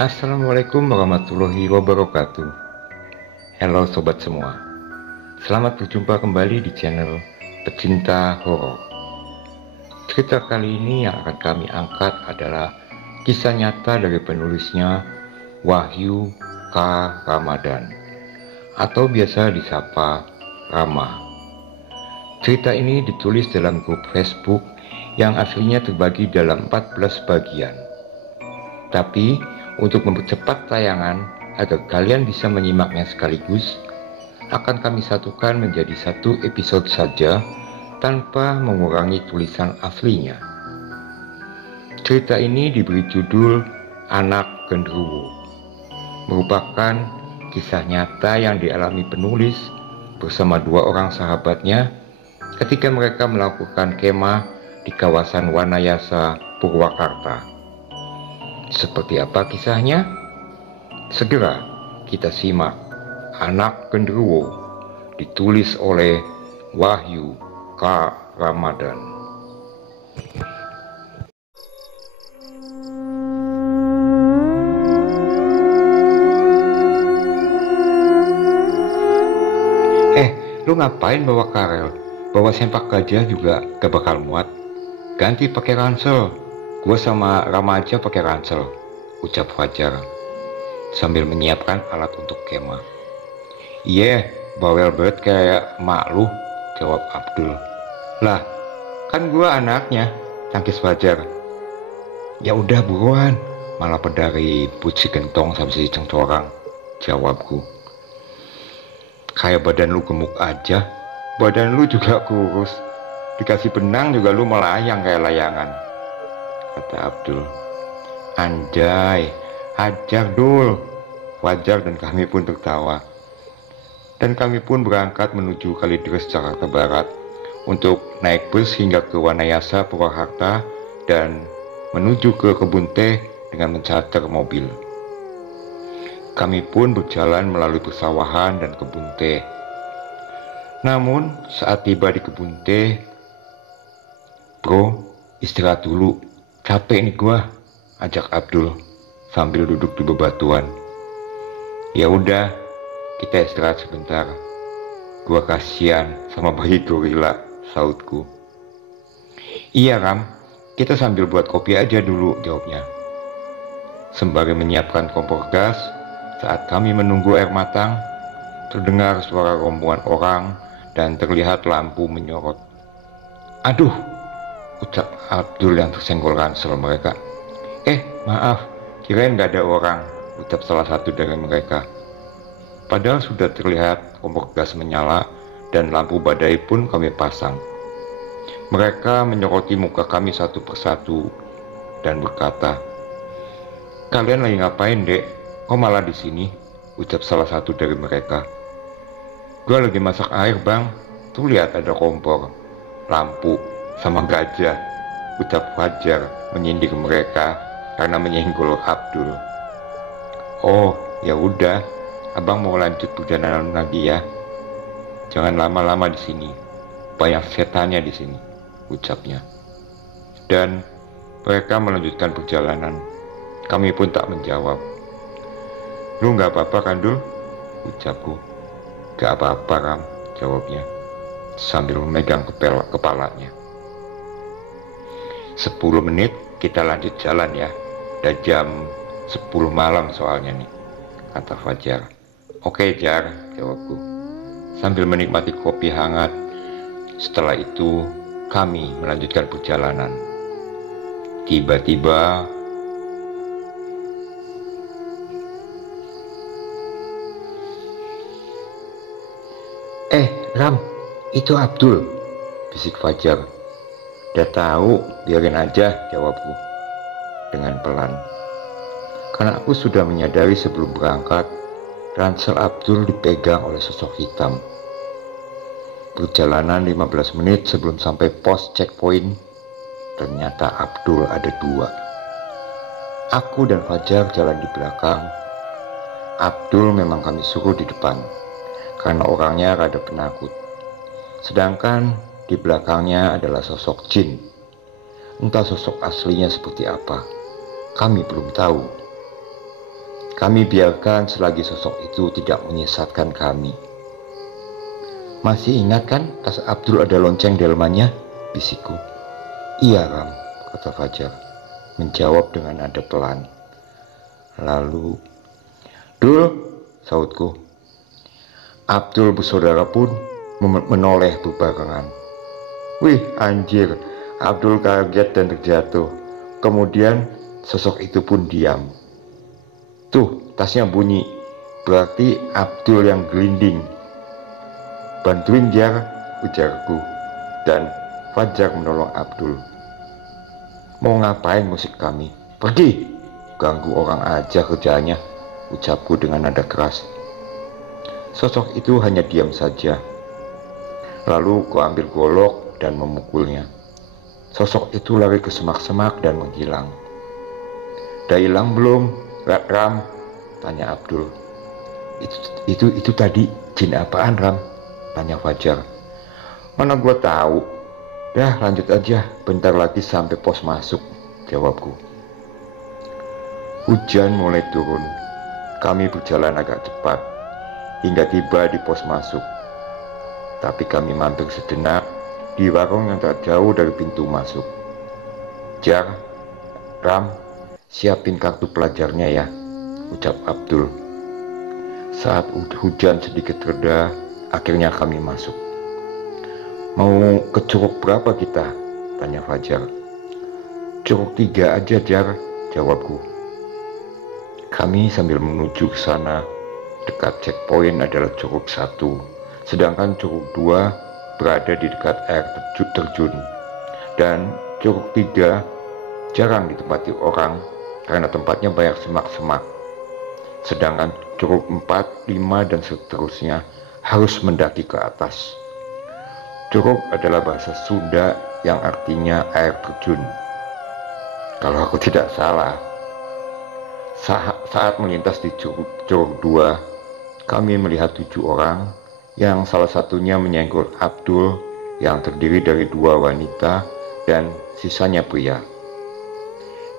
Assalamualaikum warahmatullahi wabarakatuh. Halo sobat semua. Selamat berjumpa kembali di channel Pecinta Horor. Cerita kali ini yang akan kami angkat adalah kisah nyata dari penulisnya Wahyu K. Ramadan atau biasa disapa Rama. Cerita ini ditulis dalam grup Facebook yang aslinya terbagi dalam 14 bagian. Tapi untuk mempercepat tayangan agar kalian bisa menyimaknya sekaligus, akan kami satukan menjadi satu episode saja tanpa mengurangi tulisan aslinya. Cerita ini diberi judul Anak Genderuwo, merupakan kisah nyata yang dialami penulis bersama dua orang sahabatnya ketika mereka melakukan kemah di kawasan Wanayasa, Purwakarta. Seperti apa kisahnya? Segera kita simak Anak Genderuwo, ditulis oleh Wahyu K. Ramadan. Lu ngapain bawa karel? Bawa sempak gajah juga gak bakal muat. Ganti pakai ransel. Gue sama Rama aja pakai ransel, ucap Fajar sambil menyiapkan alat untuk kemah. Iya, bawel banget kayak emak lu, jawab Abdul. Lah, kan gue anaknya, tangkis Fajar. Ya udah buruan, malah pedari puci gentong sama si cengcorang, jawabku. Kayak badan lu gemuk aja, badan lu juga kurus. Dikasih benang juga lu melayang kayak layangan, kata Abdul. Anjay, hajar Dul. Fajar dan kami pun tertawa. Dan kami pun berangkat menuju Kalideres, Jakarta Barat untuk naik bus hingga ke Wanayasa, Purwakarta dan menuju ke kebun teh dengan mencarter mobil. Kami pun berjalan melalui persawahan dan kebun teh. Namun saat tiba di kebun teh, bro, istirahat dulu. Capek nih gua, ajak Abdul sambil duduk di bebatuan. Ya udah, kita istirahat sebentar. Gua kasihan sama bayi gorila, sautku. Iya Ram, kita sambil buat kopi aja dulu, jawabnya. Sembari menyiapkan kompor gas, saat kami menunggu air matang, terdengar suara rombongan orang dan terlihat lampu menyorot. Aduh, ucap Abdul yang tersenggol ransel mereka. Maaf, kirain gak ada orang, ucap salah satu dari mereka. Padahal sudah terlihat kompor gas menyala dan lampu badai pun kami pasang. Mereka menyoroti muka kami satu persatu dan berkata, kalian lagi ngapain dek? Kok malah di sini? Ucap salah satu dari mereka. Gua lagi masak air bang, tuh lihat ada kompor, lampu, sama gajah, ucap Fajar menyindir mereka karena menyenggol Abdul. Oh, ya udah, abang mau lanjut perjalanan lagi ya. Jangan lama-lama di sini, banyak setannya di sini, ucapnya. Dan mereka melanjutkan perjalanan. Kami pun tak menjawab. Lu nggak apa-apa kan Dul? Ucapku. Gak apa-apa Ram, jawabnya sambil memegang kepalanya. 10 menit kita lanjut jalan ya. Udah jam 10 malam soalnya nih, kata Fajar. Oke Jar, jawabku sambil menikmati kopi hangat. Setelah itu kami melanjutkan perjalanan. Tiba-tiba Ram, itu Abdul, bisik Fajar. Udah tahu, biarin aja, jawabku dengan pelan. Karena aku sudah menyadari sebelum berangkat, ransel Abdul dipegang oleh sosok hitam. Perjalanan 15 menit sebelum sampai pos checkpoint, ternyata Abdul ada 2. Aku dan Fajar jalan di belakang. Abdul memang kami suruh di depan, karena orangnya rada penakut. Sedangkan di belakangnya adalah sosok jin. Entah sosok aslinya seperti apa, kami belum tahu. Kami biarkan selagi sosok itu tidak menyesatkan kami. Masih ingat kan tas Abdul ada lonceng delmannya? Bisikku. Iya Ram, kata Fajar, menjawab dengan nada pelan. Lalu, Dul, sautku. Abdul bersaudara pun menoleh berbarengan. Wih, anjir, Abdul kaget dan terjatuh. Kemudian sosok itu pun diam. Tuh, tasnya bunyi. Berarti Abdul yang gelinding. Bantuin Jar, ujarku. Dan Fajar menolong Abdul. Mau ngapain musik kami? Pergi! Ganggu orang aja kerjanya, ucapku dengan nada keras. Sosok itu hanya diam saja. Lalu ku ambil golok dan memukulnya. Sosok itu lari ke semak-semak dan menghilang. Dah hilang belum, Ram? Tanya Abdul. Itu tadi jin apaan, Ram? Tanya Fajar. Mana gua tahu. Dah lanjut aja, bentar lagi sampai pos masuk, jawabku. Hujan mulai turun. Kami berjalan agak cepat hingga tiba di pos masuk. Tapi kami mampir sejenak di warung yang tak jauh dari pintu masuk. Jar, Ram, siapin kartu pelajarnya ya, ucap Abdul. Saat hujan sedikit reda, akhirnya kami masuk. Mau ke curug berapa kita? Tanya Fajar. Curug 3 aja Jar, jawabku. Kami sambil menuju ke sana. Dekat checkpoint adalah curug 1, sedangkan curug 2 berada di dekat air terjun. Dan curug 3 jarang ditempati orang karena tempatnya banyak semak-semak. Sedangkan curug 4, 5 dan seterusnya harus mendaki ke atas. Curug adalah bahasa Sunda yang artinya air terjun, kalau aku tidak salah. Saat melintas di curug 2, kami melihat 7 orang yang salah satunya menyenggol Abdul yang terdiri dari 2 wanita dan sisanya pria.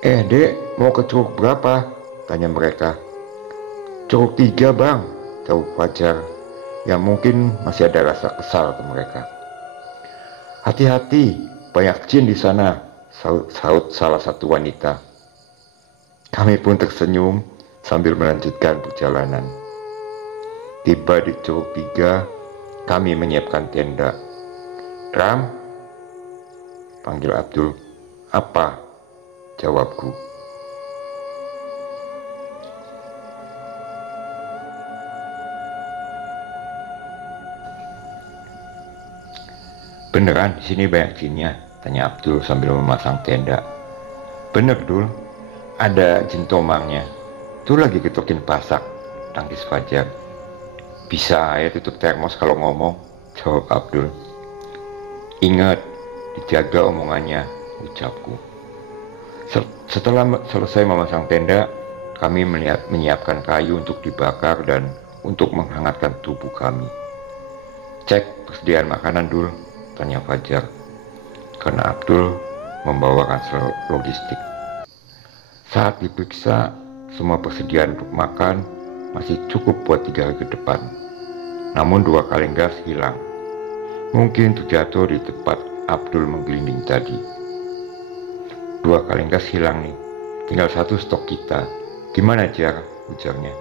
Dek, mau ke curug berapa? Tanya mereka. Curug 3 bang, jawab Fajar yang mungkin masih ada rasa kesal ke mereka. Hati-hati, banyak jin di sana, saut salah satu wanita. Kami pun tersenyum sambil melanjutkan perjalanan. Tiba di curug 3, kami menyiapkan tenda. Ram, panggil Abdul. Apa? Jawabku. Beneran di sini banyak jinnya? Tanya Abdul sambil memasang tenda. Bener Dul, ada jin tomangnya. Tuh lagi ketukin pasak, tangkis Fajar. Bisa ya tutup termos kalau ngomong, jawab Abdul. Ingat, dijaga omongannya, ucapku. Setelah selesai memasang tenda, kami menyiapkan kayu untuk dibakar dan untuk menghangatkan tubuh kami. Cek persediaan makanan Dul, tanya Fajar, karena Abdul membawa ransel logistik. Saat diperiksa, semua persediaan untuk makan masih cukup buat 3 hari ke depan. Namun 2 kaleng gas hilang. Mungkin terjatuh di tempat Abdul menggelinding tadi. 2 kaleng gas hilang nih, tinggal 1 stok kita. Gimana Jar? Ujarnya.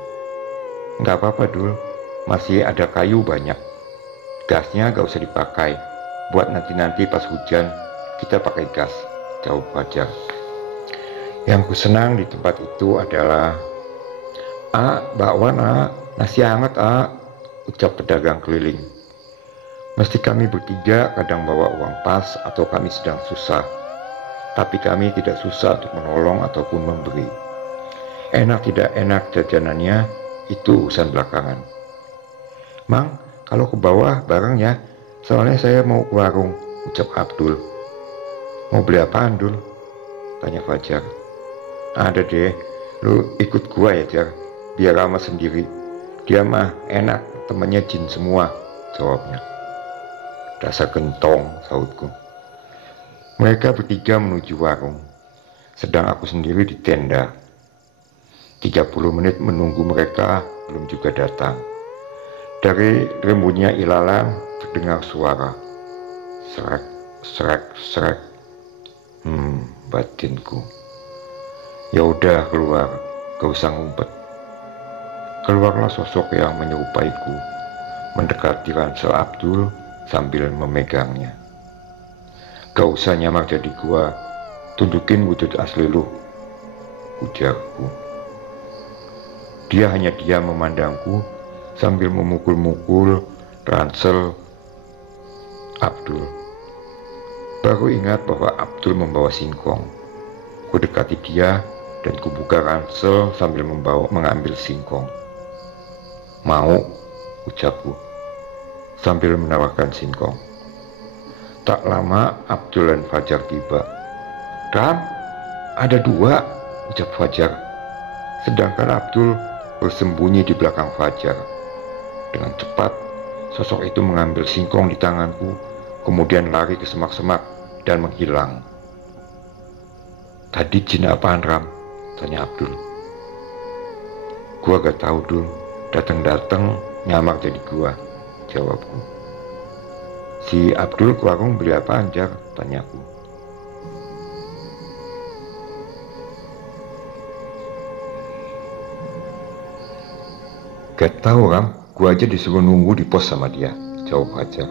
Nggak apa-apa Dul, masih ada kayu banyak. Gasnya gak usah dipakai, buat nanti-nanti pas hujan kita pakai gas, jawab Fajar. Yang ku senang di tempat itu adalah bakwan nasi hangat ucap pedagang keliling. Mesti kami bertiga kadang bawa uang pas atau kami sedang susah, tapi kami tidak susah untuk menolong ataupun memberi. Enak tidak enak jajanannya itu urusan belakangan. Mang, kalau ke bawah bareng ya, soalnya saya mau ke warung, ucap Abdul. Mau beli apaan Dul? Tanya Fajar. Ada deh, lu ikut gua ya Jar, biar Rama sendiri. Dia mah enak, temannya jin semua, jawabnya. Dasar gentong, sautku. Mereka bertiga menuju warung, sedang aku sendiri di tenda. 30 menit menunggu mereka belum juga datang. Dari rimbunnya ilalang terdengar suara. Srek, srek, srek. Batinku. Ya udah keluar, gak usah ngumpet. Keluarlah sosok yang menyerupaiku, mendekati ransel Abdul sambil memegangnya. Gak usah nyamar jadi gua, tunjukin wujud asli lu, ujarku. Dia hanya diam memandangku sambil memukul-mukul ransel Abdul. Baru ingat bahwa Abdul membawa singkong. Ku dekati dia dan kubuka ransel sambil mengambil singkong. Mau, ucapku, sambil menawarkan singkong. Tak lama Abdul dan Fajar tiba. Ram, ada 2, ucap Fajar. Sedangkan Abdul bersembunyi di belakang Fajar. Dengan cepat, sosok itu mengambil singkong di tanganku, kemudian lari ke semak-semak dan menghilang. Tadi jin apaan, Ram? Tanya Abdul. Gua gak tahu, Dul. Datang-datang nyamar jadi gua, jawabku. Si Abdul ke warung beli apa, Anjar? Tanyaku. Gak tahu, Ram. Gua aja disuruh nunggu di pos sama dia, jawab Fajar.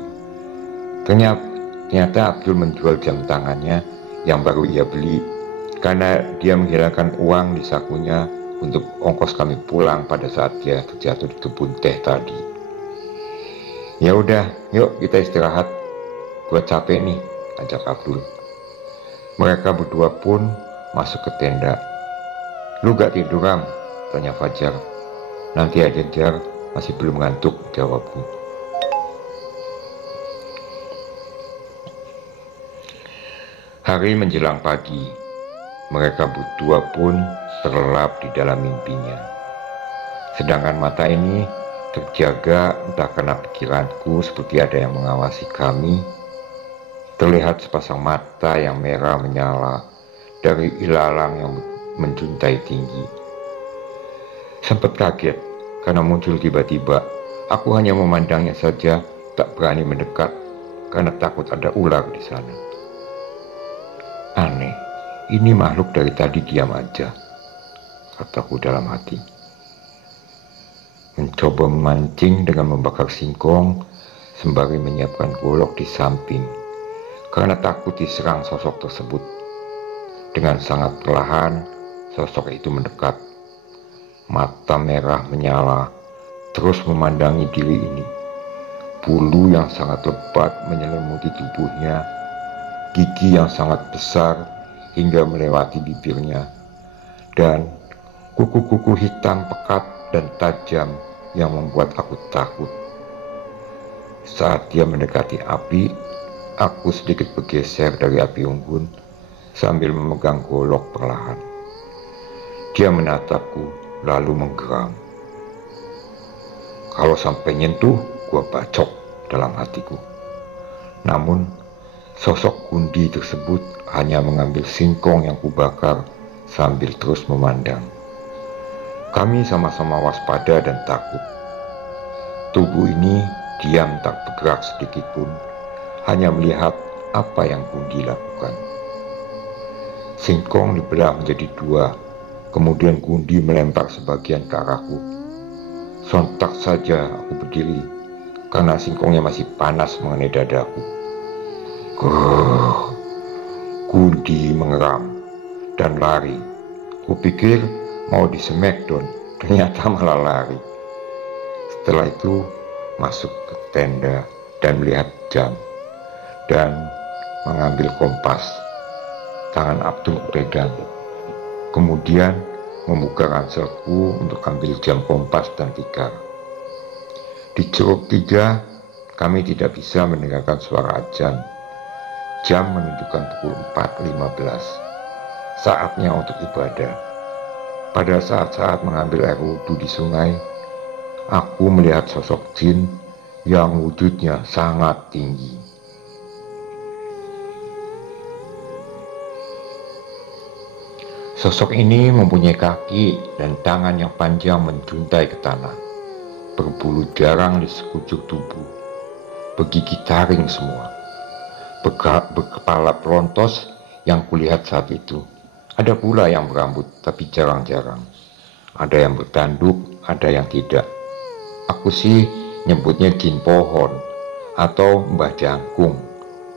Ternyata Abdul menjual jam tangannya yang baru ia beli karena dia menghilangkan uang di sakunya untuk ongkos kami pulang pada saat dia terjatuh di kebun teh tadi. Ya udah, yuk kita istirahat. Gua capek nih, ajak Abdul. Mereka berdua pun masuk ke tenda. Lu gak tidur, Ram? Tanya Fajar. Nanti aja, Jar, masih belum ngantuk, jawabku. Hari menjelang pagi. Mereka berdua pun terlelap di dalam mimpinya. Sedangkan mata ini terjaga entah karena pikiranku seperti ada yang mengawasi kami. Terlihat sepasang mata yang merah menyala dari ilalang yang menjuntai tinggi. Sempat kaget karena muncul tiba-tiba. Aku hanya memandangnya saja, tak berani mendekat karena takut ada ular di sana. Aneh. Ini makhluk dari tadi diam aja, kataku dalam hati. Mencoba memancing dengan membakar singkong sembari menyiapkan golok di samping, karena takut diserang sosok tersebut. Dengan sangat perlahan, sosok itu mendekat. Mata merah menyala, terus memandangi diri ini. Bulu yang sangat lebat menyelimuti tubuhnya, gigi yang sangat besar hingga melewati bibirnya, dan kuku-kuku hitam pekat dan tajam yang membuat aku takut. Saat dia mendekati api, aku sedikit bergeser dari api unggun sambil memegang golok perlahan. Dia menatapku lalu menggeram. Kalau sampai nyentuh, gua bacok, dalam hatiku. Namun sosok Gundi tersebut hanya mengambil singkong yang kubakar sambil terus memandang. Kami sama-sama waspada dan takut. Tubuh ini diam tak bergerak sedikit pun, hanya melihat apa yang Gundi lakukan. Singkong dibelah menjadi 2, kemudian Gundi melempar sebagian ke arahku. Sontak saja aku berdiri, karena singkongnya masih panas mengenai dadaku. Gundi mengeram dan lari. Kupikir mau di smackdown, ternyata malah lari. Setelah itu masuk ke tenda dan melihat jam dan mengambil kompas. Tangan Abdul pegang. Kemudian membuka ranselku untuk ambil jam kompas dan tikar. Di ceruk 3 kami tidak bisa mendengarkan suara azan. Jam menunjukkan pukul 4.15. Saatnya untuk ibadah. Pada saat-saat mengambil air wudhu di sungai, aku melihat sosok jin yang wujudnya sangat tinggi. Sosok ini mempunyai kaki dan tangan yang panjang menjuntai ke tanah, berbulu jarang di sekujur tubuh, bergigi taring semua, berkepala pelontos yang kulihat saat itu. Ada pula yang berambut, tapi jarang-jarang. Ada yang bertanduk, ada yang tidak. Aku sih nyebutnya jin pohon atau Mbah Jangkung,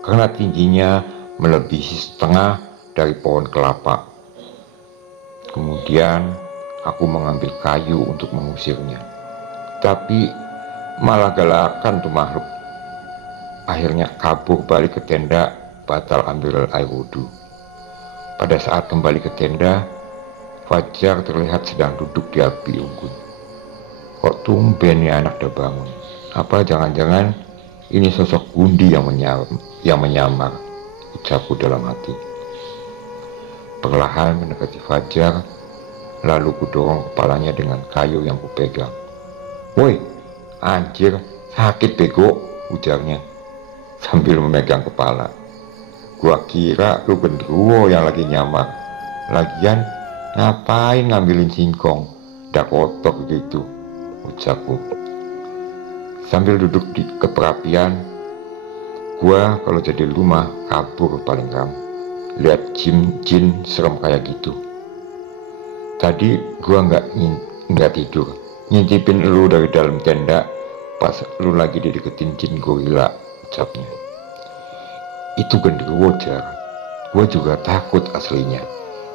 karena tingginya melebihi setengah dari pohon kelapa. Kemudian aku mengambil kayu untuk mengusirnya, tapi malah galakan tuh makhluk. Akhirnya kabur balik ke tenda, batal ambil air wudhu. Pada saat kembali ke tenda, Fajar terlihat sedang duduk di api unggun. Kok tumben ya anak udah bangun? Apa jangan-jangan ini sosok Gundi yang menyamar, ucapku dalam hati. Perlahan mendekati Fajar, lalu kudorong kepalanya dengan kayu yang kupegang. "Woi, anjir, sakit bego," ujarnya sambil memegang kepala. "Gua kira lu genderuwo yang lagi nyamar. Lagian ngapain ngambilin singkong, dak kotor gitu," ucapku. Sambil duduk di keperapian, gua kalau jadi rumah kabur paling ram. Lihat jin serem kayak gitu. Tadi gua nggak tidur, ngintipin lu dari dalam tenda pas lu lagi dideketin jin gorila, ucapnya. "Itu genderuwo, Jar. Gua juga takut aslinya,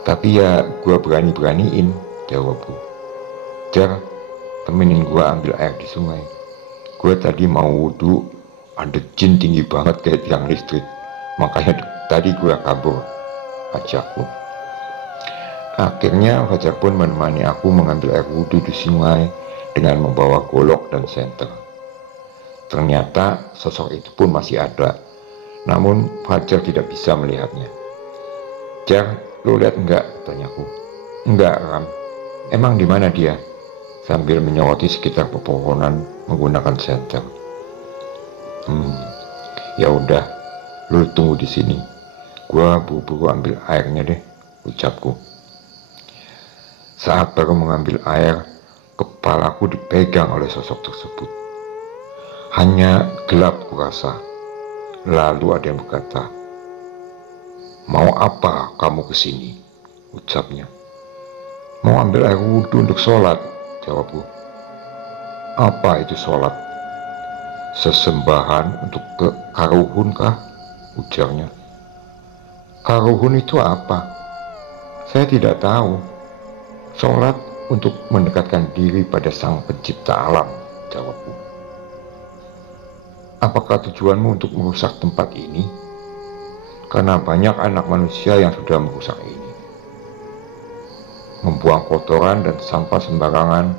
tapi ya gua berani-beraniin," jawabku. "Jar, temenin gua ambil air di sungai. Gua tadi mau wudhu, ada jin tinggi banget kayak tiang listrik. Makanya tadi gua kabur," ajakku. Akhirnya Fajar pun menemani aku mengambil air wudhu di sungai dengan membawa golok dan senter. Ternyata sosok itu pun masih ada, namun Fajar tidak bisa melihatnya. "Jar, lu lihat enggak?" tanyaku. "Enggak, Ram. Emang di mana dia?" sambil menyoroti sekitar pepohonan menggunakan senter. Ya udah, lu tunggu di sini. Gua buru-buru ambil airnya deh," ucapku. Saat baru mengambil air, kepalaku dipegang oleh sosok tersebut. Hanya gelap kurasa. Lalu ada yang berkata, "Mau apa kamu kesini?" ucapnya. "Mau ambil air wudhu untuk sholat," jawabku. "Apa itu sholat?" "Sesembahan untuk ke Karuhun kah?" ujarnya. "Karuhun itu apa? Saya tidak tahu." "Sholat untuk mendekatkan diri pada Sang Pencipta alam," jawabku. "Apakah tujuanmu untuk merusak tempat ini? Karena banyak anak manusia yang sudah merusak ini, membuang kotoran dan sampah sembarangan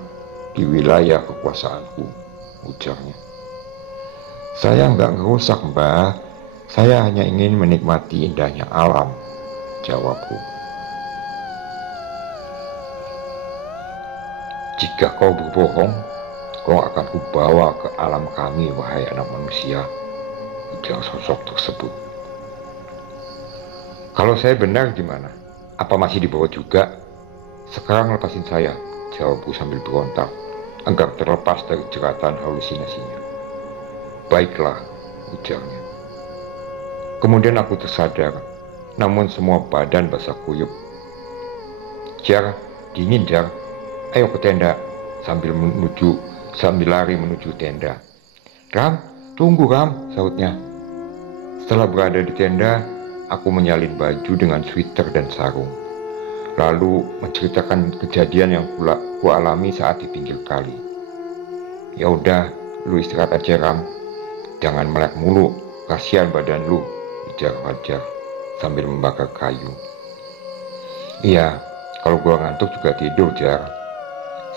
di wilayah kekuasaanku," ujarnya. "Saya nggak ngerusak, Mbah. Saya hanya ingin menikmati indahnya alam," jawabku. "Jika kau berbohong, kau akan kubawa ke alam kami, wahai anak manusia," ujar sosok tersebut. "Kalau saya benar gimana? Apa masih dibawa juga? Sekarang lepasin saya," jawabku sambil berontak agar terlepas dari jeratan halusinasinya. "Baiklah," ujarnya. Kemudian aku tersadar, namun semua badan basah kuyup. "Jar, dingin Jar. Ayo ke tenda," sambil lari menuju tenda. "Ram, tunggu Ram," sahutnya. Setelah berada di tenda, aku menyalin baju dengan sweater dan sarung, lalu menceritakan kejadian yang kualami saat di pinggir kali. "Ya udah, lu istirahat aja Ram. Jangan melek mulu, kasihan badan lu," ujar Fajar sambil membakar kayu. "Iya, kalau gua ngantuk juga tidur Jar,"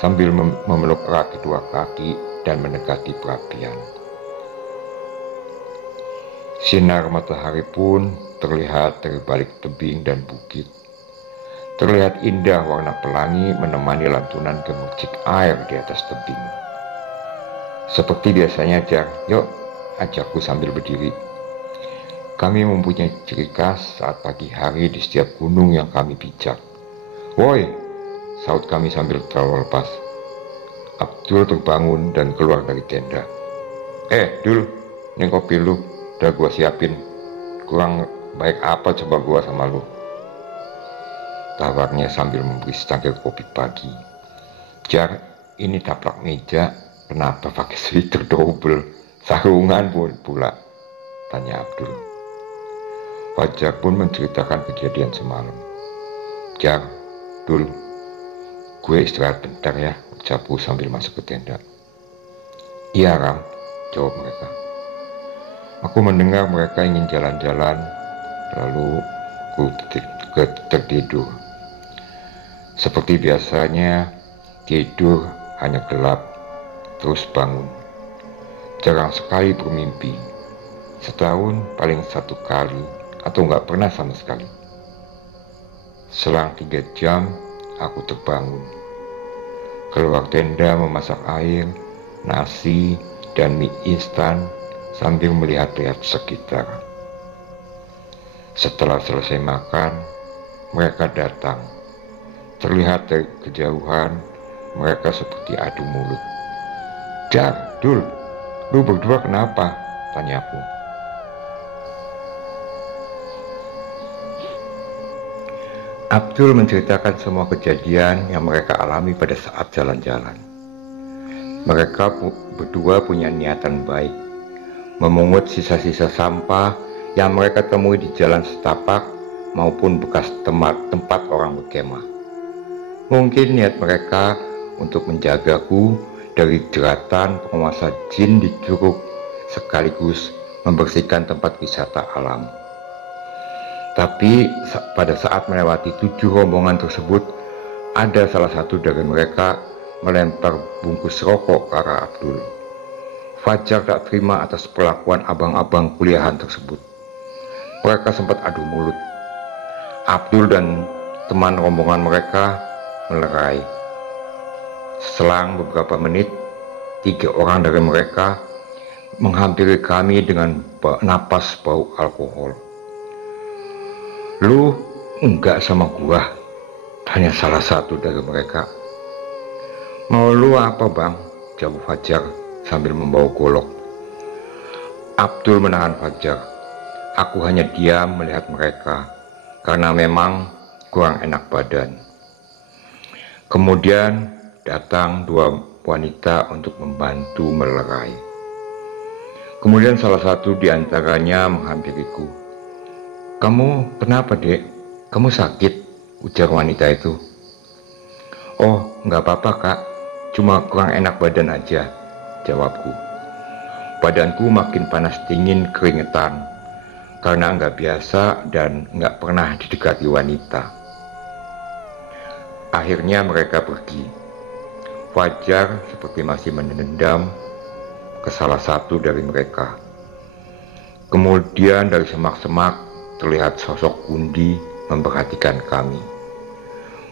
sambil memeluk erat kedua kaki dan mendekati perapian. Sinar matahari pun terlihat dari balik tebing dan bukit. Terlihat indah warna pelangi menemani lantunan gemercik air di atas tebing. "Seperti biasanya Jar, yuk," ajakku sambil berdiri. "Kami mempunyai ciri khas saat pagi hari di setiap gunung yang kami pijak. "Woi," saut kami sambil terlalu lepas. Abdul terbangun dan keluar dari tenda. Dul, ini kopi lu, udah gua siapin. Kurang baik apa coba gua sama lu?" tawarnya sambil memberi secangkir kopi pagi. "Jar, ini taplak meja, kenapa pakai sweater double? Sarungan pula?" tanya Abdul. Fajar pun menceritakan kejadian semalam. "Jar, Dul, gue istirahat bentar ya," ucapku sambil masuk ke tenda. "Iya, Ram," jawab mereka. Aku mendengar mereka ingin jalan-jalan, lalu ku tertidur. Seperti biasanya, tidur hanya gelap, terus bangun. Jarang sekali bermimpi. Setahun paling 1 kali, atau nggak pernah sama sekali. Selang 3 jam, aku terbangun. Keluar tenda memasak air, nasi, dan mie instan sambil melihat-lihat sekitar. Setelah selesai makan, mereka datang. Terlihat dari kejauhan, mereka seperti adu mulut. "Jar, Dul, lu berdua kenapa?" tanyaku. Abdul menceritakan semua kejadian yang mereka alami pada saat jalan-jalan. Mereka berdua punya niatan baik, memungut sisa-sisa sampah yang mereka temui di jalan setapak maupun bekas tempat orang berkemah. Mungkin niat mereka untuk menjagaku dari jeratan penguasa jin di Curug, sekaligus membersihkan tempat wisata alam. Tapi pada saat melewati 7 rombongan tersebut, ada salah satu dari mereka melempar bungkus rokok ke arah Abdul. Fajar tak terima atas perlakuan abang-abang kuliahan tersebut. Mereka sempat adu mulut. Abdul dan teman rombongan mereka melerai. Selang beberapa menit, 3 orang dari mereka menghampiri kami dengan napas bau alkohol. "Lu enggak sama gua?" tanya salah satu dari mereka. "Mau lu apa, Bang?" jawab Fajar sambil membawa golok. Abdul menahan Fajar. Aku hanya diam melihat mereka karena memang kurang enak badan. Kemudian datang 2 wanita untuk membantu melerai. Kemudian salah satu di antaranya menghampiriku. "Kamu kenapa, Dek? Kamu sakit?" ujar wanita itu. "Oh, nggak apa-apa, Kak. Cuma kurang enak badan aja," jawabku. Badanku makin panas dingin keringetan karena nggak biasa dan nggak pernah didekati wanita. Akhirnya mereka pergi. Fajar seperti masih menendam ke salah satu dari mereka. Kemudian dari semak-semak terlihat sosok Gundi memperhatikan kami.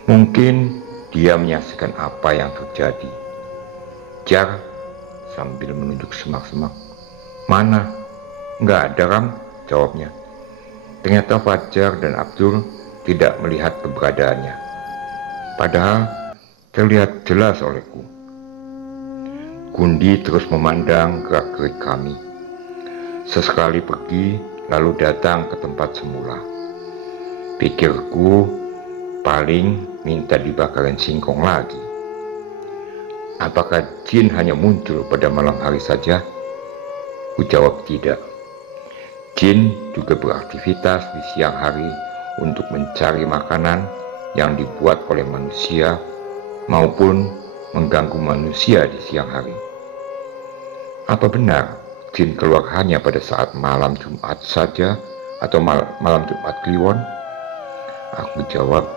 Mungkin dia menyaksikan apa yang terjadi. "Jar," sambil menunjuk semak-semak. "Mana?" "Nggak ada, Ram," jawabnya. Ternyata Fajar dan Abdul tidak melihat keberadaannya. Padahal terlihat jelas olehku. Gundi terus memandang gerak-gerik kami. Sesekali pergi, lalu datang ke tempat semula. Pikirku paling minta dibakarin singkong lagi. Apakah jin hanya muncul pada malam hari saja? Ku jawab tidak. Jin juga beraktivitas di siang hari untuk mencari makanan yang dibuat oleh manusia maupun mengganggu manusia di siang hari. Apa benar jin keluar hanya pada saat malam Jumat saja atau malam Jumat Kliwon? Aku jawab,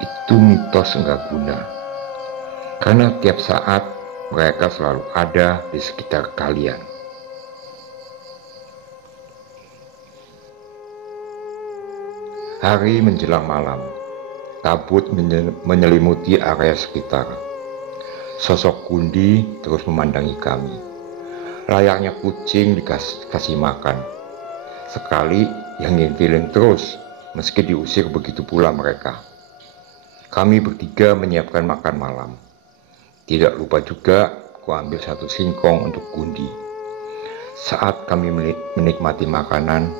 itu mitos enggak guna. Karena tiap saat mereka selalu ada di sekitar kalian. Hari menjelang malam, kabut menyelimuti area sekitar. Sosok Gundi terus memandangi kami. Layaknya kucing dikasih makan. Sekali yang ngintilin terus, meski diusir begitu pula mereka. Kami bertiga menyiapkan makan malam. Tidak lupa juga ku ambil satu singkong untuk Gundi. Saat kami menikmati makanan,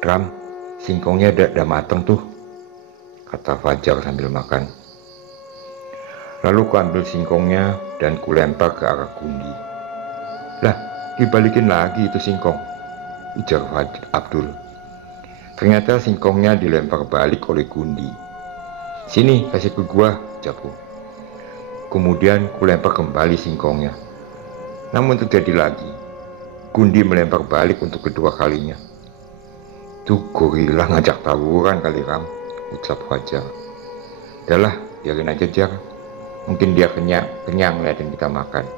"Ram, singkongnya udah mateng tuh," kata Fajar sambil makan. Lalu ku ambil singkongnya dan ku lempar ke arah Gundi. "Lah, dibalikin lagi itu singkong," ujar Abdul. Ternyata singkongnya dilempar balik oleh Gundi. "Sini, kasih ke gua," ucapku. Kemudian ku lempar kembali singkongnya. Namun terjadi lagi. Gundi melempar balik untuk kedua kalinya. "Tuh gorila ngajak tawuran kali, Ram," ucap Fajar. "Udahlah, biarin aja, Jar. Mungkin dia kenyang ngeliatin kita makan.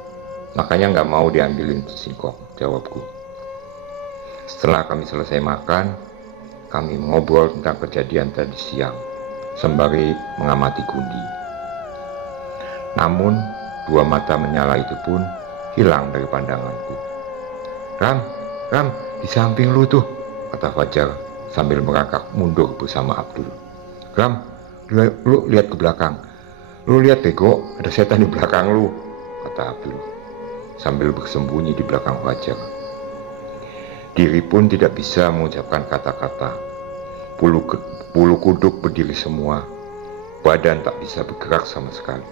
Makanya nggak mau diambilin singkong," jawabku. Setelah kami selesai makan, kami ngobrol tentang kejadian tadi siang, sembari mengamati Gundi. Namun, dua mata menyala itu pun hilang dari pandanganku. Ram, di samping lu tuh," kata Fajar sambil merangkak mundur bersama Abdul. "Ram, lu lihat ke belakang. Lu lihat bego, ada setan di belakang lu," kata Abdul sambil bersembunyi di belakang Fajar. Diri pun tidak bisa mengucapkan kata-kata. Bulu kuduk berdiri semua. Badan tak bisa bergerak sama sekali.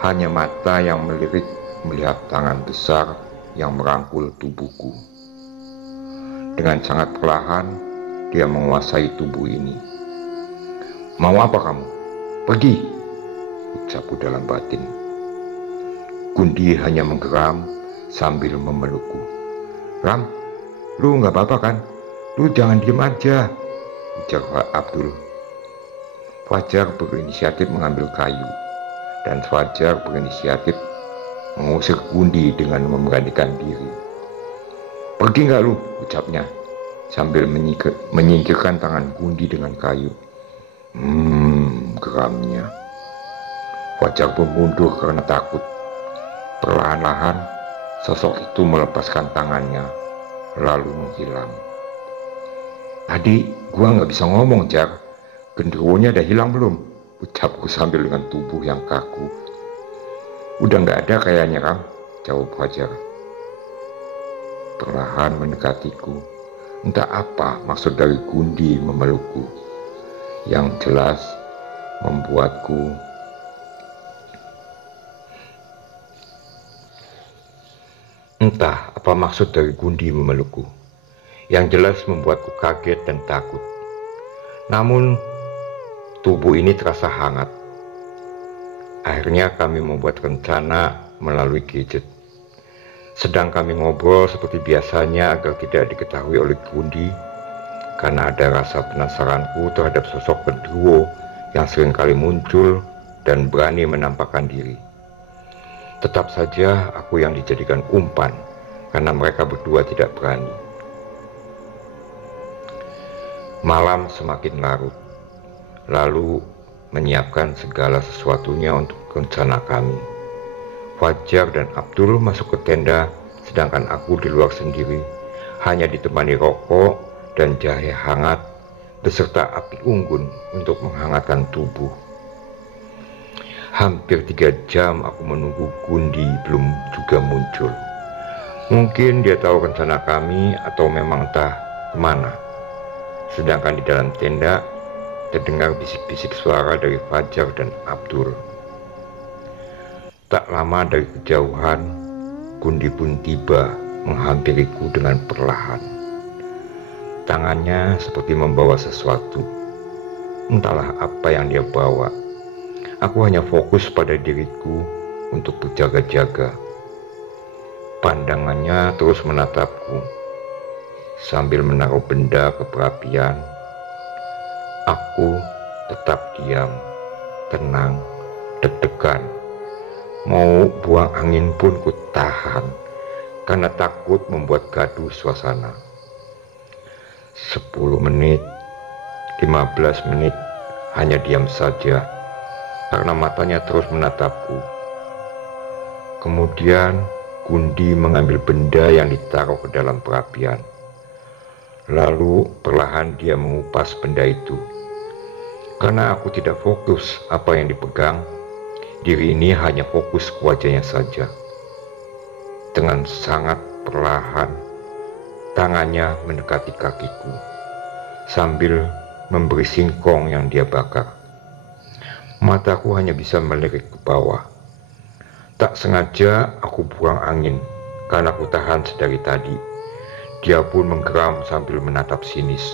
Hanya mata yang melirik melihat tangan besar yang merangkul tubuhku. Dengan sangat perlahan, dia menguasai tubuh ini. "Mau apa kamu? Pergi," ucapku dalam batin. Gundi hanya menggeram sambil memelukku. "Ram, lu gak apa-apa kan? Lu jangan diem aja," ujar Abdul. Fajar berinisiatif mengambil kayu, dan Fajar berinisiatif mengusir Gundi dengan memberanikan diri. "Pergi gak lu?" ucapnya sambil menyingkirkan tangan Gundi dengan kayu. Geramnya. Fajar pun mundur karena takut. Perlahan-lahan sosok itu melepaskan tangannya lalu menghilang. "Tadi gua gak bisa ngomong, Jar. Genderuwonya udah hilang belum?" ucapku sambil dengan tubuh yang kaku. "Udah gak ada kayaknya, Ram," jawab Fajar. Perlahan mendekatiku. Entah apa maksud dari Gundi memelukku. Yang jelas membuatku Entah apa maksud dari Gundi memelukku. Yang jelas membuatku kaget dan takut. Namun tubuh ini terasa hangat. Akhirnya kami membuat rencana melalui gadget. Sedang kami ngobrol seperti biasanya agar tidak diketahui oleh Gundi, karena ada rasa penasaranku terhadap sosok genderuwo yang seringkali muncul dan berani menampakkan diri. Tetap saja aku yang dijadikan umpan, karena mereka berdua tidak berani. Malam semakin larut, lalu menyiapkan segala sesuatunya untuk rencana kami. Fajar dan Abdul masuk ke tenda, sedangkan aku di luar sendiri, hanya ditemani rokok dan jahe hangat, beserta api unggun untuk menghangatkan tubuh. Hampir 3 jam aku menunggu Gundi belum juga muncul. Mungkin dia tahu rencana kami atau memang entah kemana. Sedangkan di dalam tenda terdengar bisik-bisik suara dari Fajar dan Abdul. Tak lama dari kejauhan, Gundi pun tiba menghampiriku dengan perlahan. Tangannya seperti membawa sesuatu. Entahlah apa yang dia bawa. Aku hanya fokus pada diriku untuk berjaga-jaga. Pandangannya terus menatapku. Sambil menaruh benda ke perapian, aku tetap diam, tenang, deg-degan. Mau buang angin pun ku tahan, karena takut membuat gaduh suasana. 10 menit, 15 menit, hanya diam saja, karena matanya terus menatapku. Kemudian Gundi mengambil benda yang ditaruh ke dalam perapian. Lalu perlahan dia mengupas benda itu. Karena aku tidak fokus apa yang dipegang, diri ini hanya fokus ke wajahnya saja. Dengan sangat perlahan, tangannya mendekati kakiku, sambil memberi singkong yang dia bakar. Mataku hanya bisa melirik ke bawah. Tak sengaja aku buang angin, karena aku tahan sedari tadi. Dia pun menggeram sambil menatap sinis.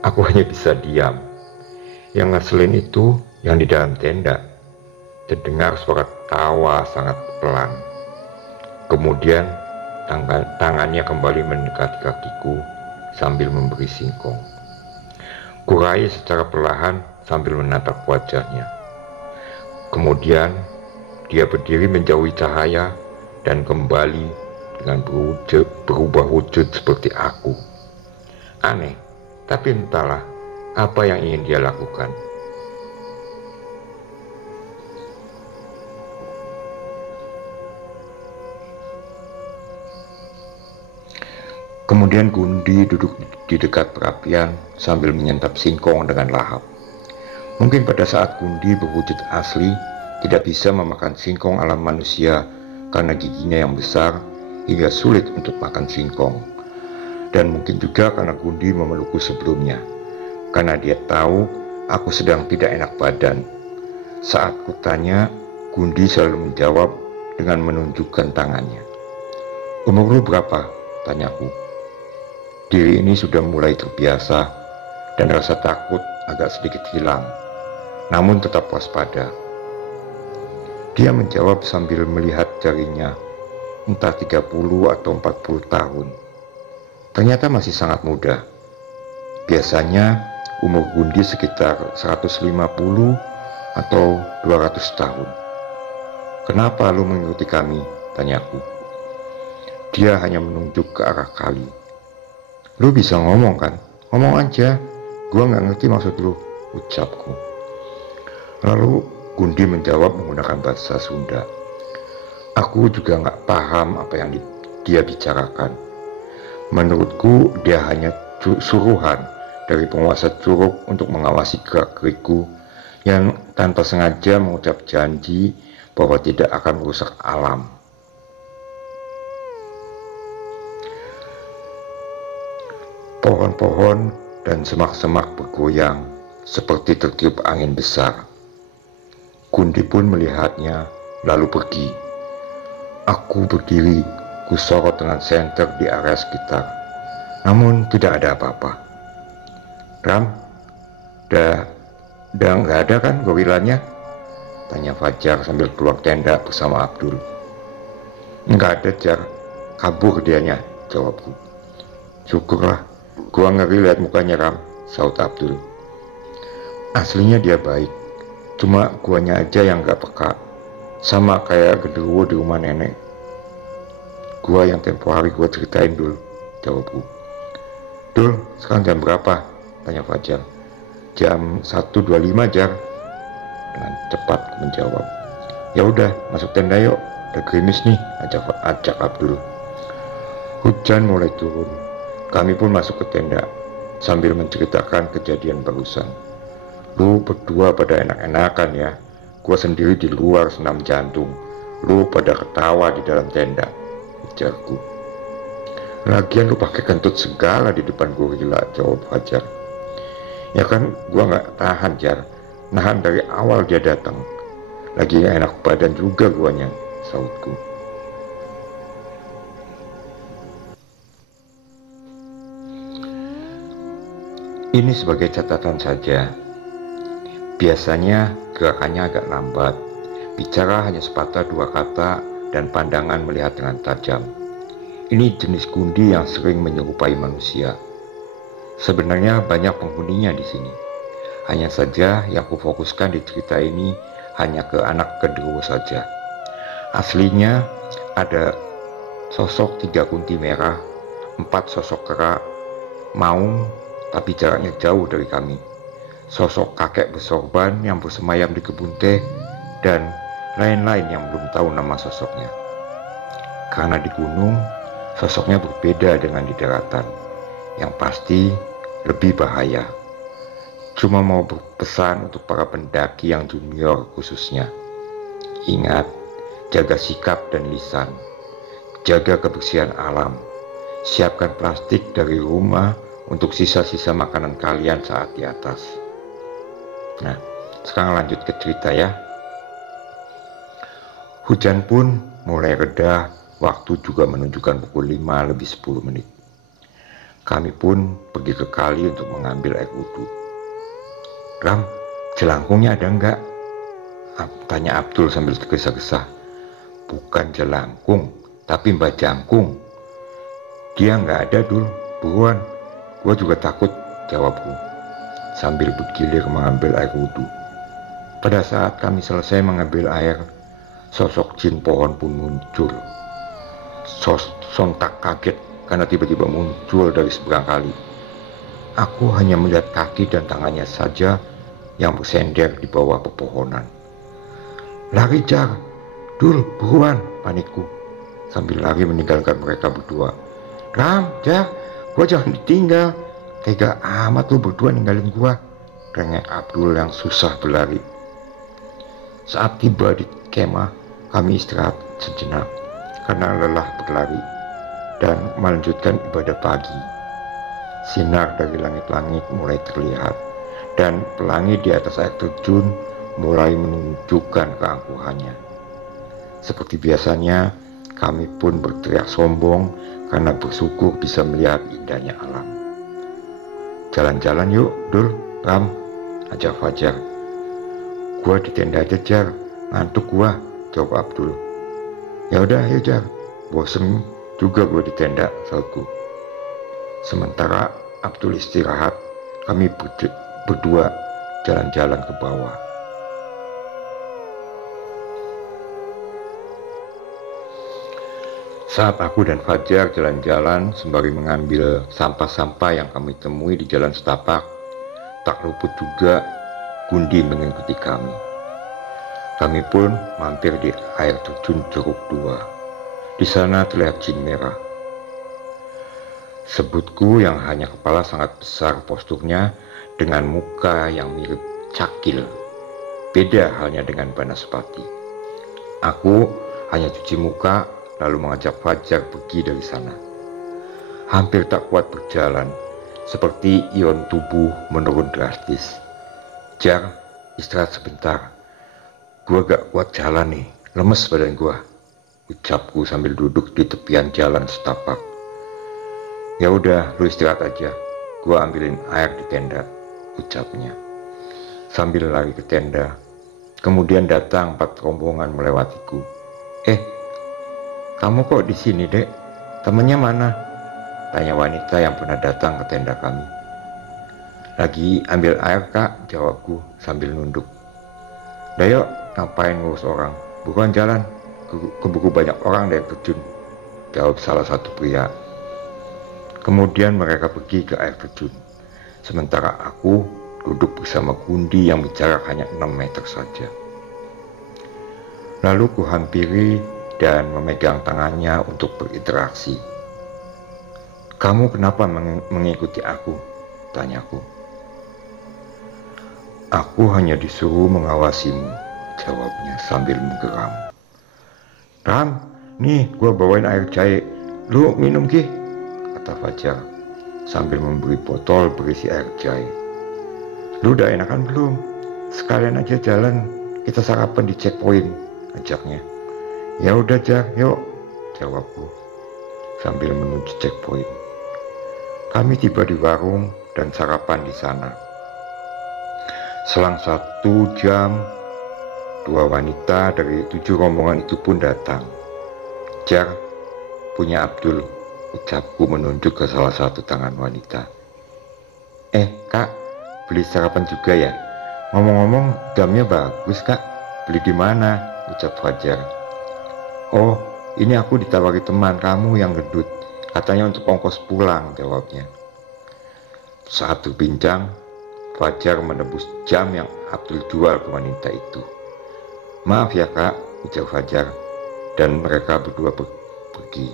Aku hanya bisa diam. Yang ngeselin itu yang di dalam tenda. Terdengar suara tawa sangat pelan. Kemudian tangannya kembali mendekati kakiku sambil memberi singkong. Kurai secara perlahan sambil menatap wajahnya. Kemudian dia berdiri menjauhi cahaya dan kembali dengan berubah wujud seperti aku. Aneh, tapi entahlah apa yang ingin dia lakukan. Kemudian Gundi duduk di dekat perapian sambil menyantap singkong dengan lahap. Mungkin pada saat Gundi berwujud asli tidak bisa memakan singkong alam manusia karena giginya yang besar hingga sulit untuk makan singkong. Dan mungkin juga karena Gundi memelukku sebelumnya, karena dia tahu aku sedang tidak enak badan. Saat kutanya, Gundi selalu menjawab dengan menunjukkan tangannya. "Umur lu berapa?" tanyaku. Diri ini sudah mulai terbiasa dan rasa takut agak sedikit hilang, namun tetap waspada. Dia menjawab sambil melihat jarinya, entah 30 atau 40 tahun. Ternyata masih sangat muda. Biasanya umur Gundi sekitar 150 atau 200 tahun. "Kenapa lu mengikuti kami?" tanyaku. Dia hanya menunjuk ke arah kali. "Lu bisa ngomong kan? Ngomong aja, gua nggak ngerti maksud lu," ucapku. Lalu Gundi menjawab menggunakan bahasa Sunda. Aku juga nggak paham apa yang dia bicarakan. Menurutku dia hanya suruhan dari penguasa Curug untuk mengawasi gerak-gerikku yang tanpa sengaja mengucap janji bahwa tidak akan merusak alam. Pohon-pohon dan semak-semak bergoyang seperti tertiup angin besar. Gundi pun melihatnya lalu pergi. Aku berdiri, kusorot dengan senter di area sekitar, namun tidak ada apa-apa. "Ram, udah nggak ada kan gorilanya?" tanya Fajar sambil keluar tenda bersama Abdul. "Nggak ada, Jar, kabur dianya," jawabku. "Syukurlah, gua ngeri lihat mukanya, Ram," saut Abdul. "Aslinya dia baik, cuma guanya aja yang nggak peka, sama kayak genderuwo di rumah nenek. Gua yang tempo hari gua ceritain dulu," jawabku. "Dul, sekarang jam berapa?" tanya Fajar. "Jam 1.25, Jar," dengan cepat menjawab. "Ya udah, masuk tenda yuk, udah gerimis nih," ajak Abdul. Hujan mulai turun. Kami pun masuk ke tenda sambil menceritakan kejadian barusan. "Lu berdua pada enak-enakan ya, gua sendiri di luar senam jantung. Lu pada ketawa di dalam tenda," ujarku. "Lagian lu pakai kentut segala di depan gorila," jawab Fajar. "Ya kan gua nggak tahan, Jar, nahan dari awal dia datang. Lagi gak enak badan juga guanya," sautku. Ini sebagai catatan saja. Biasanya gerakannya agak lambat, bicara hanya sepatah dua kata dan pandangan melihat dengan tajam. Ini jenis Gundi yang sering menyerupai manusia. Sebenarnya banyak penghuninya di sini. Hanya saja yang kufokuskan di cerita ini hanya ke anak genderuwo saja. Aslinya ada sosok 3 kunti merah, 4 sosok kera, maung tapi jaraknya jauh dari kami, sosok kakek bersorban yang bersemayam di kebun teh, dan lain-lain yang belum tahu nama sosoknya. Karena di gunung, sosoknya berbeda dengan di daratan, yang pasti lebih bahaya. Cuma mau berpesan untuk para pendaki yang junior khususnya. Ingat, jaga sikap dan lisan. Jaga kebersihan alam. Siapkan plastik dari rumah untuk sisa-sisa makanan kalian saat di atas. Nah, sekarang lanjut ke cerita ya. Hujan pun mulai reda, waktu juga menunjukkan pukul 5 lebih 10 menit. Kami pun pergi ke kali untuk mengambil air wudhu. Ram, jelangkungnya ada enggak? Tanya Abdul sambil tergesa-gesa. Bukan jelangkung, tapi Mbak Jangkung. Dia enggak ada, Dul. Buruan. Gua juga takut, jawabku, sambil bergilir mengambil air wudhu. Pada saat kami selesai mengambil air, sosok jin pohon pun muncul. Sontak kaget karena tiba-tiba muncul dari seberang kali. Aku hanya melihat kaki dan tangannya saja yang bersender di bawah pepohonan. Lari, Jar! Dul, buruan! Panikku sambil lari meninggalkan mereka berdua. Ram, Jar, gua jangan ditinggal. Tega amat lu berdua ninggalin gua, rengek Abdul yang susah berlari. Saat tiba di kemah, kami istirahat sejenak karena lelah berlari dan melanjutkan ibadah pagi. Sinar dari langit-langit mulai terlihat dan pelangi di atas air terjun mulai menunjukkan keangkuhannya. Seperti biasanya, kami pun berteriak sombong karena bersyukur bisa melihat indahnya alam. Jalan-jalan yuk, Dul, Ram, ajak Fajar. Gua di tenda aja, Jar, ngantuk gua, jawab Abdul. Ya udah, ayo Jar, bosen juga gua di tenda, sahutku. Sementara Abdul istirahat, kami berdua jalan-jalan ke bawah. Saat aku dan Fajar jalan-jalan sembari mengambil sampah-sampah yang kami temui di jalan setapak, tak luput juga Gundi mengikuti kami. Kami pun mampir di air terjun Jeruk 2. Di sana terlihat jin merah. Sebutku yang hanya kepala sangat besar posturnya dengan muka yang mirip cakil. Beda halnya dengan Banaspati. Aku hanya cuci muka lalu mengajak Fajar pergi dari sana. Hampir tak kuat berjalan, seperti ion tubuh menurun drastis. Jar, istirahat sebentar. Gua gak kuat jalan nih, lemes badan gua, ucapku sambil duduk di tepian jalan setapak. Ya udah, lu istirahat aja. Gua ambilin air di tenda, ucapnya sambil lari ke tenda. Kemudian datang 4 rombongan melewatiku. Kamu kok di sini, Dek? Temennya mana? Tanya wanita yang pernah datang ke tenda kami. Lagi ambil air, Kak, jawabku sambil nunduk. Dayo, ngapain ngurus orang? Bukan jalan, keburu banyak orang dari terjun, jawab salah satu pria. Kemudian mereka pergi ke air terjun. Sementara aku duduk bersama Gundi yang berjarak hanya 6 meter saja. Lalu ku hampiri dan memegang tangannya untuk berinteraksi. Kamu kenapa mengikuti aku? Tanyaku. Aku hanya disuruh mengawasimu, jawabnya sambil menggeram. Ram, nih gua bawain air jahe, lu minum Ki, kata Fajar sambil memberi botol berisi air jahe. Lu udah enakan belum? Sekalian aja jalan, kita sarapan di checkpoint, ajaknya. Ya udah Jar, yuk, jawabku sambil menuju checkpoint. Kami tiba di warung dan sarapan di sana. Selang 1 jam, 2 wanita dari 7 rombongan itu pun datang. Jar, punya Abdul, ucapku menunjuk ke salah satu tangan wanita. Kak, beli sarapan juga ya? Ngomong-ngomong, jamnya bagus Kak, beli di mana? Ucap Fajar. Oh, ini aku ditawari teman kamu yang gendut, katanya untuk ongkos pulang, jawabnya. Saat berbincang, Fajar menebus jam yang Abdul jual ke wanita itu. Maaf ya Kak, ucap Fajar, dan mereka berdua pergi.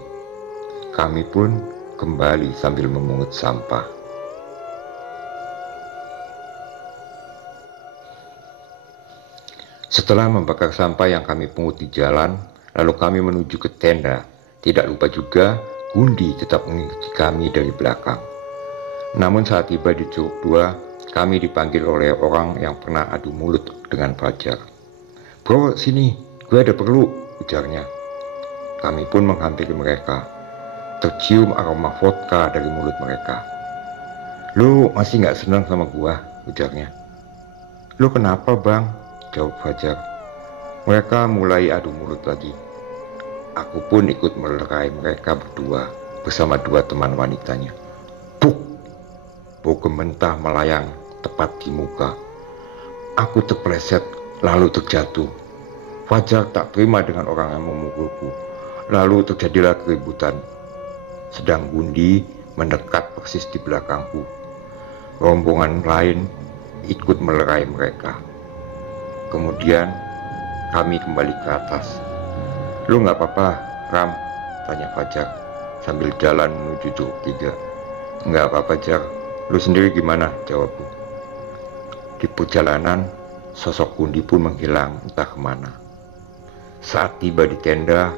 Kami pun kembali sambil memungut sampah. Setelah membakar sampah yang kami pungut di jalan, lalu kami menuju ke tenda. Tidak lupa juga, Gundi tetap mengikuti kami dari belakang. Namun saat tiba di Curug 2, kami dipanggil oleh orang yang pernah adu mulut dengan Fajar. "Bro, sini, gue ada perlu," ujarnya. Kami pun menghampiri mereka. Tercium aroma vodka dari mulut mereka. "Lu masih gak senang sama gua?" ujarnya. "Lu kenapa, Bang?" jawab Fajar. Mereka mulai adu mulut lagi. Aku pun ikut melerai mereka berdua bersama dua teman wanitanya. Buk! Bau mentah melayang tepat di muka. Aku terpleset lalu terjatuh. Fajar tak terima dengan orang yang memukulku. Lalu terjadilah keributan. Sedang Gundi mendekat persis di belakangku. Rombongan lain ikut melerai mereka. Kemudian kami kembali ke atas. "Lu gak apa-apa, Ram?" tanya Fajar sambil jalan menuju Curug 3. "Nggak apa-apa, Jar. Lu sendiri gimana?" jawabku. Di perjalanan, sosok Gundi pun menghilang entah kemana. Saat tiba di tenda,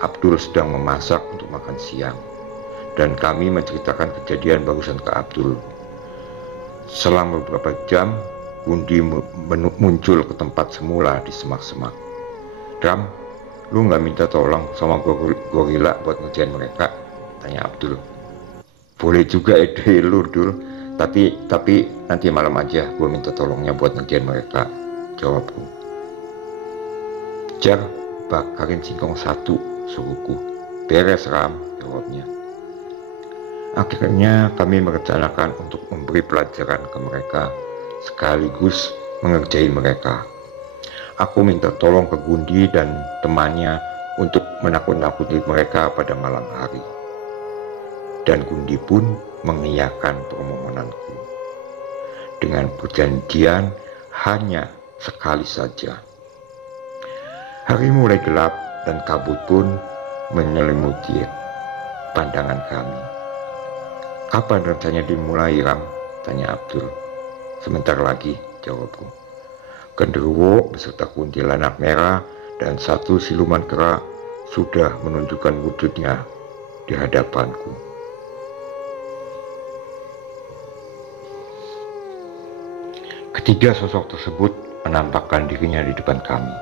Abdul sedang memasak untuk makan siang, dan kami menceritakan kejadian barusan ke Abdul. Selang beberapa jam, Gundi muncul ke tempat semula di semak-semak. "Ram, lu nggak minta tolong sama gorila buat ngerjain mereka?" tanya Abdul. "Boleh juga ide lu, Dul. Tapi nanti malam aja gue minta tolongnya buat ngerjain mereka," jawabku. "Jar, bakarin singkong satu," suruhku. "Beres, Ram," jawabnya. Akhirnya kami merencanakan untuk memberi pelajaran ke mereka sekaligus mengerjain mereka. Aku minta tolong ke Gundi dan temannya untuk menakut-nakuti mereka pada malam hari. Dan Gundi pun mengiyakan permohonanku dengan perjanjian hanya sekali saja. Hari mulai gelap dan kabut pun menyelimuti pandangan kami. "Kapan rencananya dimulai, Ram?" tanya Abdul. "Sebentar lagi," jawabku. Genderuwo beserta kuntilanak merah dan satu siluman kera sudah menunjukkan wujudnya di hadapanku. Ketiga sosok tersebut menampakkan dirinya di depan kami.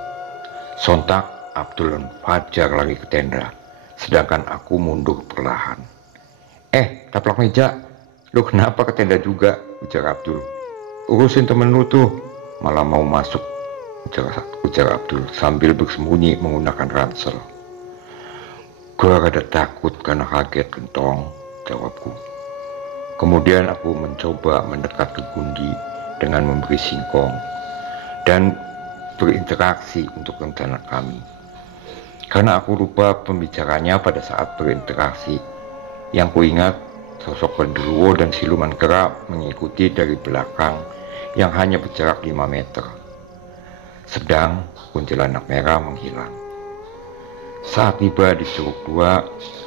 Sontak Abdul dan Fajar lari ke tenda, sedangkan aku mundur perlahan. Taplak meja, lu kenapa ke tenda juga?" ujar Abdul. "Urusin temen lu tuh, malah mau masuk," ujar Abdul sambil bersembunyi menggunakan ransel. "Gua rada takut karena kaget, Gentong," jawabku. Kemudian aku mencoba mendekat ke Gundi dengan memberi singkong dan berinteraksi untuk rencana kami. Karena aku lupa pembicaranya pada saat berinteraksi, yang kuingat sosok genderuwo dan siluman kera mengikuti dari belakang yang hanya berjarak 5 meter. Sedang kuntilanak merah menghilang. Saat tiba di Curug 2,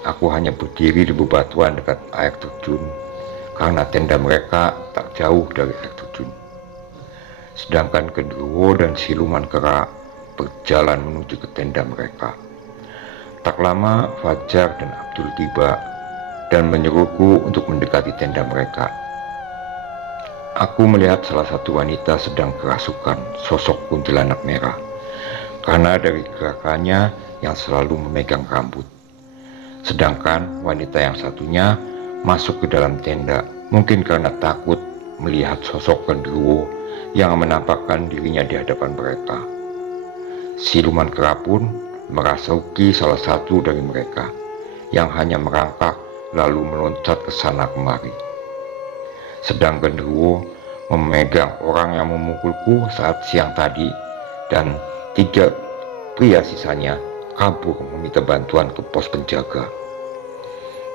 aku hanya berdiri di bebatuan dekat air terjun karena tenda mereka tak jauh dari air terjun. Sedangkan genderuwo dan siluman kera berjalan menuju ke tenda mereka. Tak lama Fajar dan Abdul tiba dan menyuruhku untuk mendekati tenda mereka. Aku melihat salah satu wanita sedang kerasukan sosok kuntilanak merah karena dari gerakannya yang selalu memegang rambut. Sedangkan wanita yang satunya masuk ke dalam tenda, mungkin karena takut melihat sosok genderuwo yang menampakkan dirinya di hadapan mereka. Siluman kera pun merasuki salah satu dari mereka yang hanya merangkak lalu meloncat ke sana kemari. Sedang genderuwo memegang orang yang memukulku saat siang tadi, dan 3 pria sisanya kabur meminta bantuan ke pos penjaga.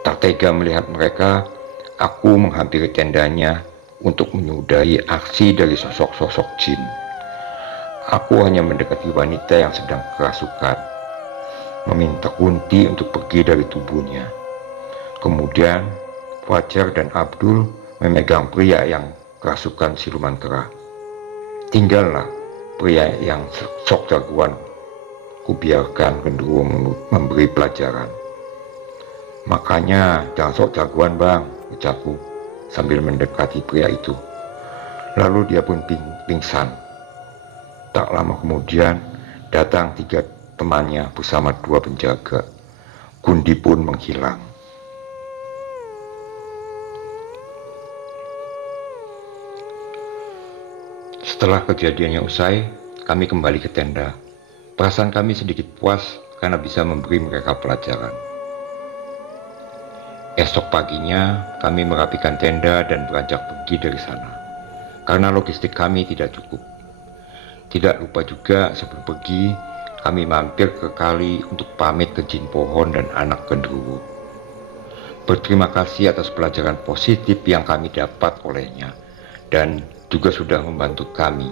Tak tega melihat mereka, aku menghampiri tendanya untuk menyudahi aksi dari sosok-sosok jin. Aku hanya mendekati wanita yang sedang kerasukan, meminta Kunti untuk pergi dari tubuhnya. Kemudian Fajar dan Abdul memegang pria yang kerasukan siluman kera. Tinggallah pria yang sok jagoan kubiarkan genderuwo memberi pelajaran. Makanya jangan sok jagoan bang, ucapku sambil mendekati pria itu. Lalu dia pun pingsan. Tak lama kemudian datang 3 temannya bersama 2 penjaga. Gundi pun menghilang. Setelah kejadiannya usai, kami kembali ke tenda. Perasaan kami sedikit puas karena bisa memberi mereka pelajaran. Esok paginya, kami merapikan tenda dan beranjak pergi dari sana, karena logistik kami tidak cukup. Tidak lupa juga sebelum pergi, kami mampir ke kali untuk pamit ke jin pohon dan anak genderuwo. Berterima kasih atas pelajaran positif yang kami dapat olehnya, dan juga sudah membantu kami.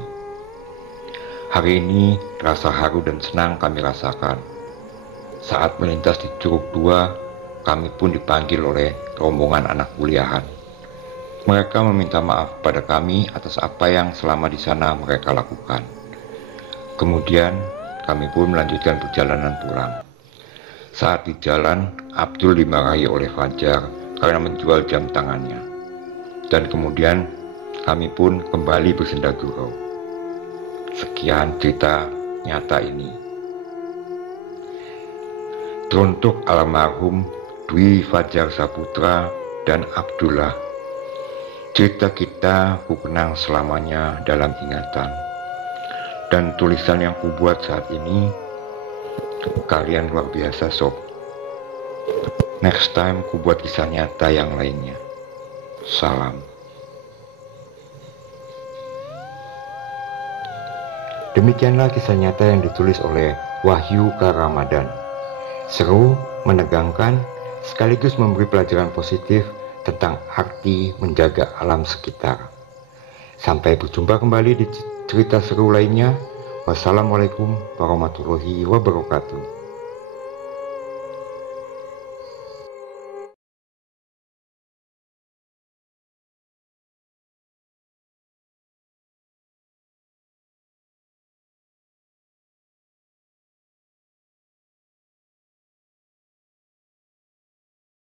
Hari ini, rasa haru dan senang kami rasakan. Saat melintas di Curug 2, kami pun dipanggil oleh rombongan anak kuliahan. Mereka meminta maaf pada kami atas apa yang selama di sana mereka lakukan. Kemudian kami pun melanjutkan perjalanan pulang. Saat di jalan, Abdul dimarahi oleh Fajar karena menjual jam tangannya. Dan kemudian kami pun kembali bersenda gurau. Sekian cerita nyata ini. Teruntuk almarhum Dwi Fajar Saputra dan Abdullah. Cerita kita kukenang selamanya dalam ingatan. Dan tulisan yang kubuat saat ini, kalian luar biasa sob. Next time kubuat kisah nyata yang lainnya. Salam. Demikianlah kisah nyata yang ditulis oleh Wahyu K. Ramadan. Seru, menegangkan, sekaligus memberi pelajaran positif tentang arti menjaga alam sekitar. Sampai berjumpa kembali di cerita seru lainnya. Wassalamualaikum warahmatullahi wabarakatuh.